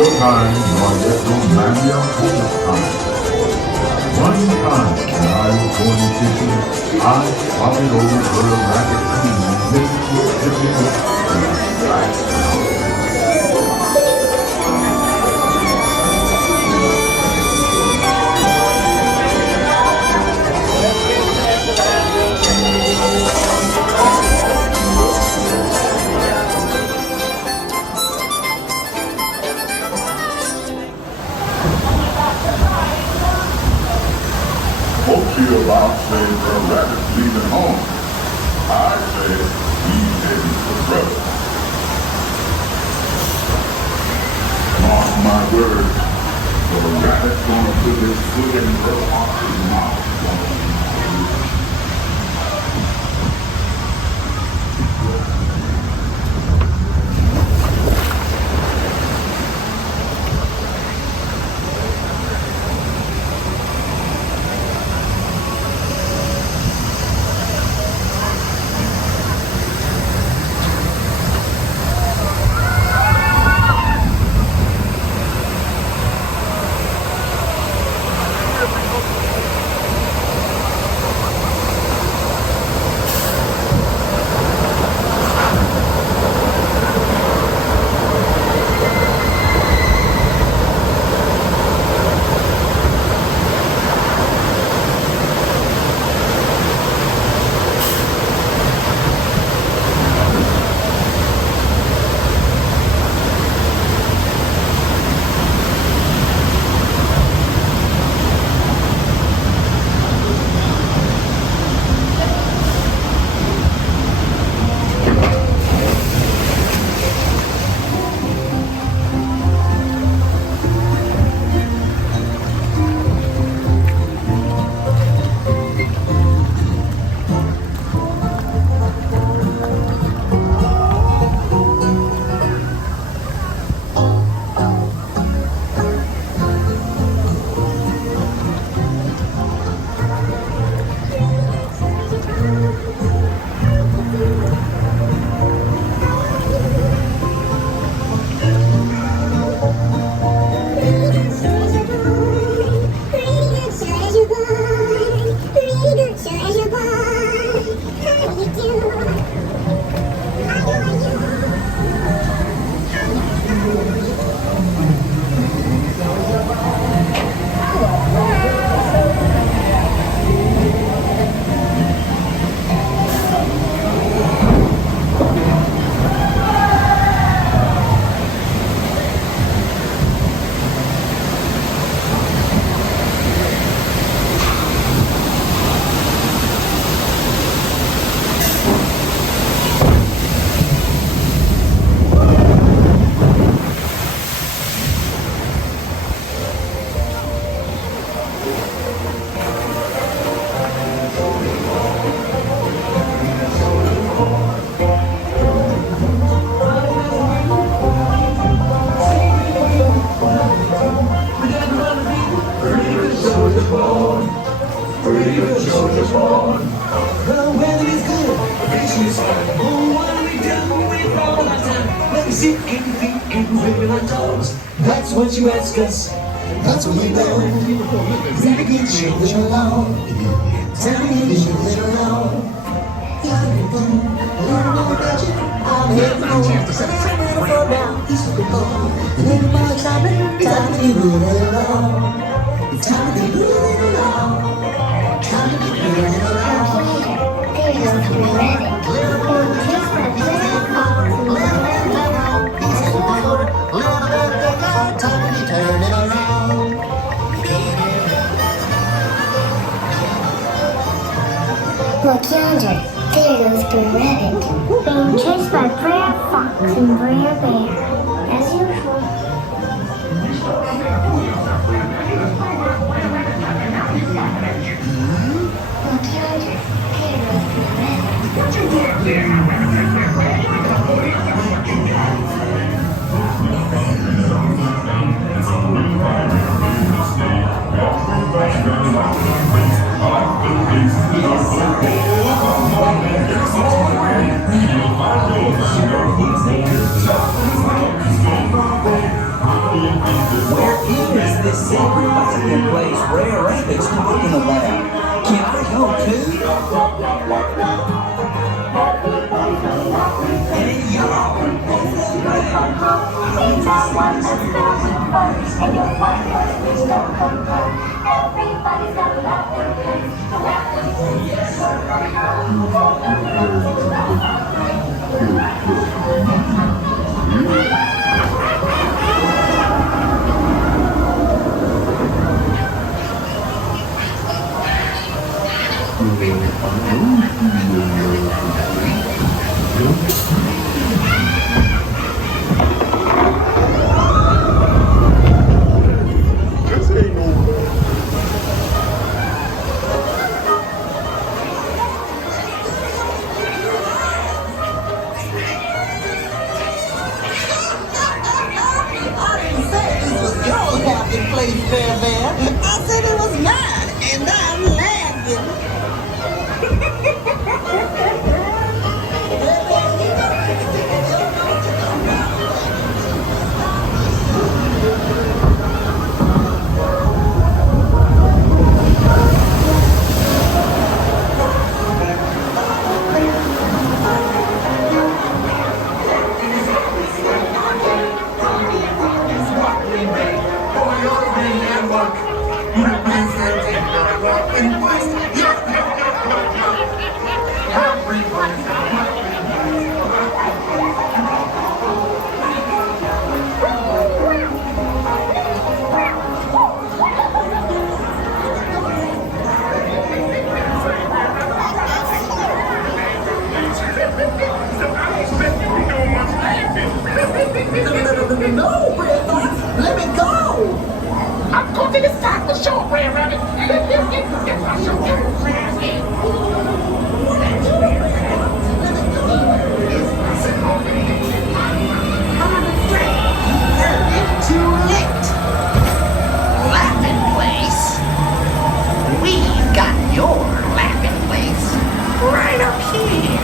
your kind, nor yet no man your own kind. One time, when I was going fishing, I spotted old Br'er Rabbit and folks here about saying Br'er Rabbit's leaving home. I say he's heading for brother. Mark my words, Br'er Rabbit's gonna put his foot in Br'er Fox's mouth. That's what you ask us. That's what we do. Really good shit that you're alone. Tell me you should live alone. Learn more about you. I'm here for more. I'm for now. He's for more. A little more excitement. Time to be moving along. It's time to be moving along. Time to be moving along. There's Br'er Rabbit. Just for the time to turn it around. Look yonder, there goes Br'er Rabbit, being chased by Br'er Fox and Br'er Bear, as usual. Look yonder, there goes Br'er Rabbit. That's a good place Br'er Rabbit's talking about. Can I go too? Hey, y'all! Place Br'er Bear. I said it was mine, and I'm laughing. No, Br'er Fox, let me go. I'm going to decide the show, Br'er Rabbit. Too late. Laughing place? We've got your laughing place right up here.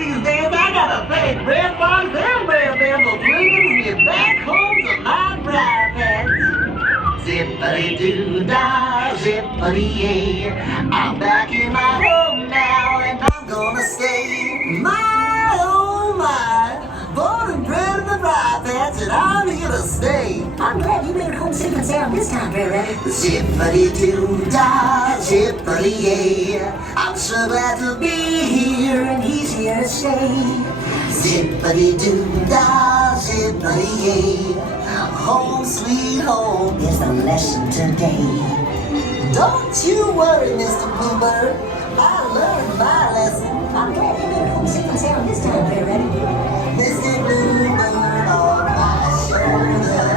these days, I gotta thank Br'er Fox and Br'er Bear for bringing me back home to my briar patch. Zippity-doo-dah, zippity-yay. I'm back in my home now, and I'm gonna stay. My, oh my, born and bred in the briar patch, and I'm here to stay. I'm glad you made it home safe and sound this time, Br'er Rabbit. Zippity-doo-dah, zippity-yay. I'm so glad to be here, and he's here to stay. Zippity-doo-dah, zippity-yay. Home sweet home is the lesson today. Don't you worry, Mr. Bluebird. I learned my lesson. I'm glad you made it home safe and sound this time, Br'er Rabbit. Mr. Bluebird on my shoulder.